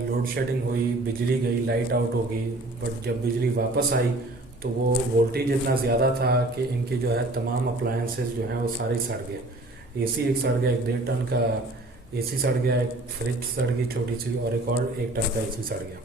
Load shedding हुई, बिजली गई, लाइट आउट हो गई, बट जब बिजली वापस आई तो वो वोल्टेज इतना ज़्यादा था कि इनके जो है तमाम अप्लायंसेस जो हैं वो सारे सड़ गए। एसी एक सड़ गया, एक 1.5 टन का एसी सड़ गया, एक फ्रिज सड़ गई छोटी सी, और एक और 1 टन का एसी सड़ गया।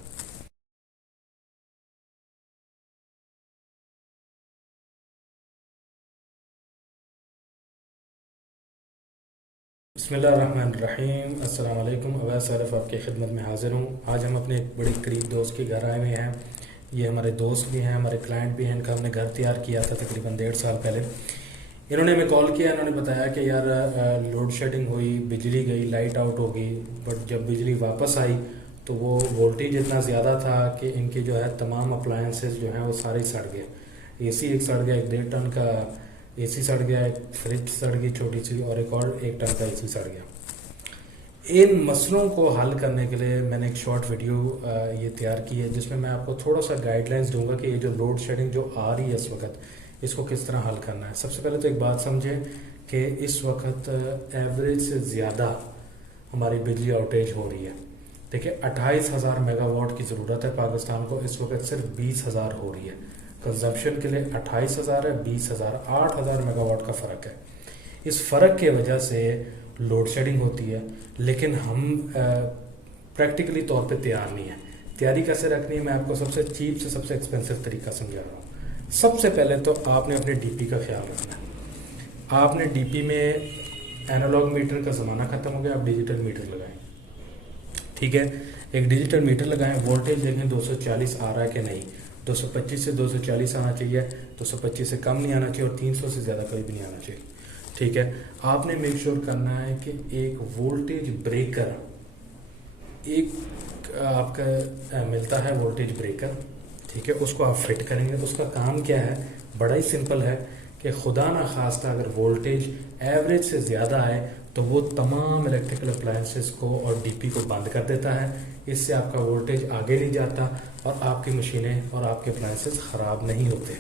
बिस्मिल्लाहिर्रहमानिर्रहीम, अस्सलाम वालेकुम। अवैस सरफ आपकी खिदमत में हाज़िर हूँ। आज हम अपने एक बड़े करीब दोस्त के घर आए हुए हैं। ये हमारे दोस्त भी हैं, हमारे क्लाइंट भी हैं। इनका हमने घर तैयार किया था तकरीबन 1.5 साल पहले। इन्होंने हमें कॉल किया, इन्होंने बताया कि यार लोड शेडिंग हुई, बिजली गई, लाइट आउट हो गई, बट जब बिजली वापस आई तो वो वोल्टेज इतना ज़्यादा था कि इनके जो है तमाम अप्लायंसेस जो हैं वो सारे सड़ गए। एसी एक सड़ गया, एक 1.5 टन का एसी सड़ गया, एक फ्रिज सड़ गई छोटी सी, और एक और 1 टन का एसी सड़ गया। इन मसलों को हल करने के लिए मैंने एक शॉर्ट वीडियो ये तैयार की है, जिसमें मैं आपको थोड़ा सा गाइडलाइंस दूंगा कि ये जो लोड शेडिंग जो आ रही है इस वक्त, इसको किस तरह हल करना है। सबसे पहले तो एक बात समझें कि इस वक्त एवरेज से ज़्यादा हमारी बिजली आउटेज हो रही है। देखिए, 28,000 मेगावाट की ज़रूरत है पाकिस्तान को, इस वक्त सिर्फ 20,000 हो रही है। कंजम्पशन के लिए 28,000 है, 20,000, 8,000 मेगावाट का फ़र्क है। इस फ़र्क की वजह से लोड शेडिंग होती है, लेकिन हम प्रैक्टिकली तौर पे तैयार नहीं है। तैयारी कैसे रखनी है, मैं आपको सबसे चीप से सबसे एक्सपेंसिव तरीका समझा रहा हूँ। सबसे पहले तो आपने अपने डीपी का ख्याल रखना है। आपने डीपी में एनालॉग मीटर का ज़माना ख़त्म हो गया, आप डिजिटल मीटर लगाएं। ठीक है, एक डिजिटल मीटर लगाएं, वोल्टेज देखें 240 आ रहा है कि नहीं। 225 से 240 आना चाहिए, 225 से कम नहीं आना चाहिए, और 300 से ज़्यादा कभी भी नहीं आना चाहिए। ठीक है, आपने मेक श्योर करना है कि एक वोल्टेज ब्रेकर, एक आपका मिलता है वोल्टेज ब्रेकर, ठीक है, उसको आप फिट करेंगे। उसका काम क्या है, बड़ा ही सिंपल है कि खुदा ना खास्ता अगर वोल्टेज एवरेज से ज़्यादा आए तो वो तमाम इलेक्ट्रिकल अप्लायंसेस को और डीपी को बंद कर देता है। इससे आपका वोल्टेज आगे नहीं जाता और आपकी मशीनें और आपके अप्लायंसेस ख़राब नहीं होते।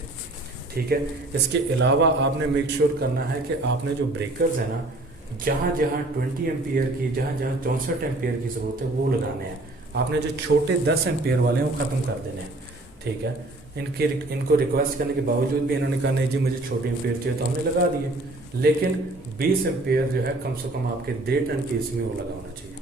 ठीक है, इसके अलावा आपने मेक श्योर करना है कि आपने जो ब्रेकर्स हैं ना, जहाँ जहाँ 20 एम्पियर की, जहाँ जहाँ 64 एम्पियर की ज़रूरत है वो लगाने हैं। आपने जो छोटे 10 एम्पियर वाले हैं वो ख़त्म कर देने हैं। ठीक है, इनको रिक्वेस्ट करने के बावजूद भी इन्होंने कहा नहीं जी मुझे छोटे एम्पियर चाहिए, तो हमने लगा दिए। लेकिन 20 एम्पियर जो है कम से कम आपके 1.5 टन की इसमें वो लगा होना चाहिए।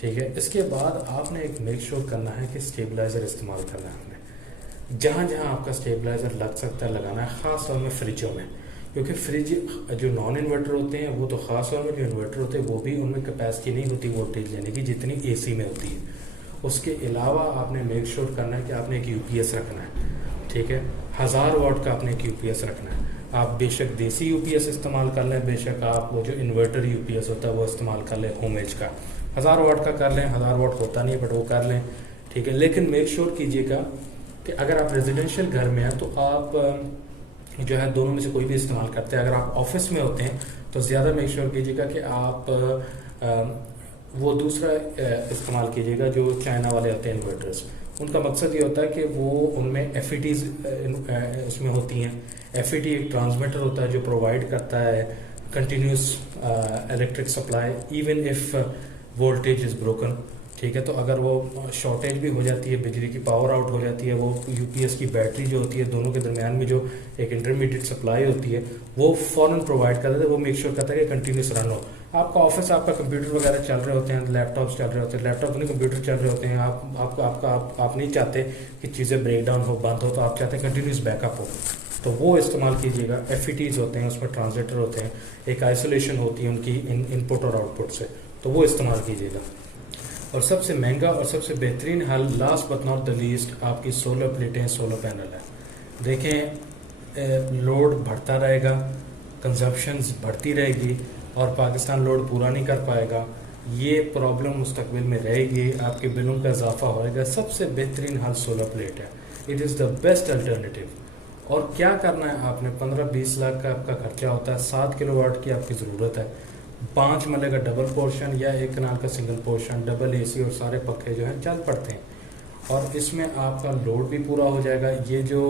ठीक है, इसके बाद आपने एक मेक श्योर करना है कि स्टेबलाइज़र इस्तेमाल करना है हमने। जहाँ जहाँ आपका स्टेबलाइज़र लग सकता है लगाना है, ख़ास तौर में फ्रिजों में, क्योंकि फ्रिज जो नॉन इन्वर्टर होते हैं वो तो ख़ास तौर में जो इन्वर्टर होते हैं वो भी उनमें कैपेसिटी नहीं होती वोल्टेज लेने की जितनी एसी में होती है। उसके अलावा आपने मेक श्योर करना है कि आपने एक यूपीएस रखना है। ठीक है, 1000 वाट का आपने एक यूपीएस रखना है। आप बेशक देसी यूपीएस इस्तेमाल कर लें, बेशक आप वो जो इन्वर्टर यूपीएस होता है वो इस्तेमाल कर लें, होमेज का 1000 वाट का कर लें। 1000 वाट होता नहीं है बट वो कर लें। ठीक है, लेकिन मेक श्योर कीजिएगा कि अगर आप रेजिडेंशियल घर में हैं तो आप जो है दोनों में से कोई भी इस्तेमाल करते हैं। अगर आप ऑफिस में होते हैं तो ज़्यादा मेक श्योर कीजिएगा कि आप वो दूसरा इस्तेमाल कीजिएगा जो चाइना वाले आते हैं इन्वर्टर्स। उनका मकसद ये होता है कि वो उनमें एफईटीज इसमें होती हैं। एफईटी एक ट्रांसमीटर होता है जो प्रोवाइड करता है continuous electric supply even if voltage is broken. ठीक है, तो अगर वो शॉर्टेज भी हो जाती है, बिजली की पावर आउट हो जाती है, वो यूपीएस की बैटरी जो होती है दोनों के दरमियान में जो एक इंटरमीडिएट सप्लाई होती है वो फ़ौरन प्रोवाइड करता है। वो मेक श्योर करता है कि कंटिन्यूस रन हो। आपका ऑफिस, आपका कंप्यूटर वगैरह चल रहे होते हैं, लैपटॉप्स चल रहे होते हैं, लैपटॉप नहीं कंप्यूटर चल रहे होते हैं। आप नहीं चाहते कि चीज़ें ब्रेक डाउन हो, बंद हो, तो आप चाहते हैं कंटिन्यूस बैकअप हो, तो वो इस्तेमाल कीजिएगा। एफईटीज होते हैं, उसमें ट्रांसलेटर होते हैं, एक आइसोलेशन होती है उनकी इनपुट और आउटपुट से, तो वो इस्तेमाल कीजिएगा। और सबसे महंगा और सबसे बेहतरीन हल, last but not the least, आपकी सोलर प्लेटें, सोलर पैनल है। देखें, लोड बढ़ता रहेगा, कंजप्शंस बढ़ती रहेगी और पाकिस्तान लोड पूरा नहीं कर पाएगा। ये प्रॉब्लम मुस्तकबिल में रहेगी, आपके बिलों का इजाफा होएगा। सबसे बेहतरीन हल सोलर प्लेट है। It is the best alternative. और क्या करना है आपने, 15-20 लाख का आपका खर्चा होता है, 7 किलोवाट की आपकी ज़रूरत है, 5 मरले का डबल पोर्शन या 1 कनाल का सिंगल पोर्शन, डबल एसी और सारे पखे जो हैं चल पड़ते हैं, और इसमें आपका लोड भी पूरा हो जाएगा। ये जो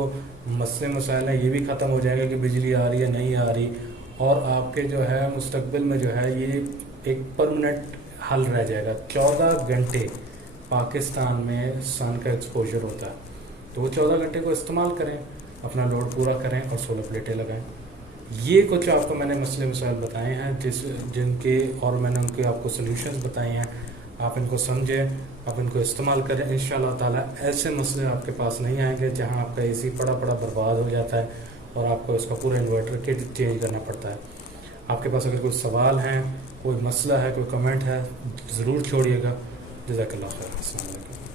मसले मसाइल हैं ये भी ख़त्म हो जाएगा कि बिजली आ रही है नहीं आ रही, और आपके जो है मुस्तकबिल में जो है ये एक परमानेंट हल रह जाएगा। 14 घंटे पाकिस्तान में सन का एक्सपोजर होता है, तो वो 14 घंटे को इस्तेमाल करें, अपना लोड पूरा करें और सोलर प्लेटें लगाएं। ये कुछ आपको मैंने मसले मसाइल बताए हैं जिनके और मैंने उनके आपको सॉल्यूशंस बताए हैं। आप इनको समझें, आप इनको इस्तेमाल करें, इंशाल्लाह ताला ऐसे मसले आपके पास नहीं आएंगे जहां आपका एसी पड़ा पड़ा बर्बाद हो जाता है और आपको इसका पूरा इन्वर्टर किट चेंज करना पड़ता है। आपके पास अगर कोई सवाल है, कोई मसला है, कोई कमेंट है, ज़रूर छोड़िएगा। जज़ाकल्लाह खैर। अस्सलाम वालेकुम।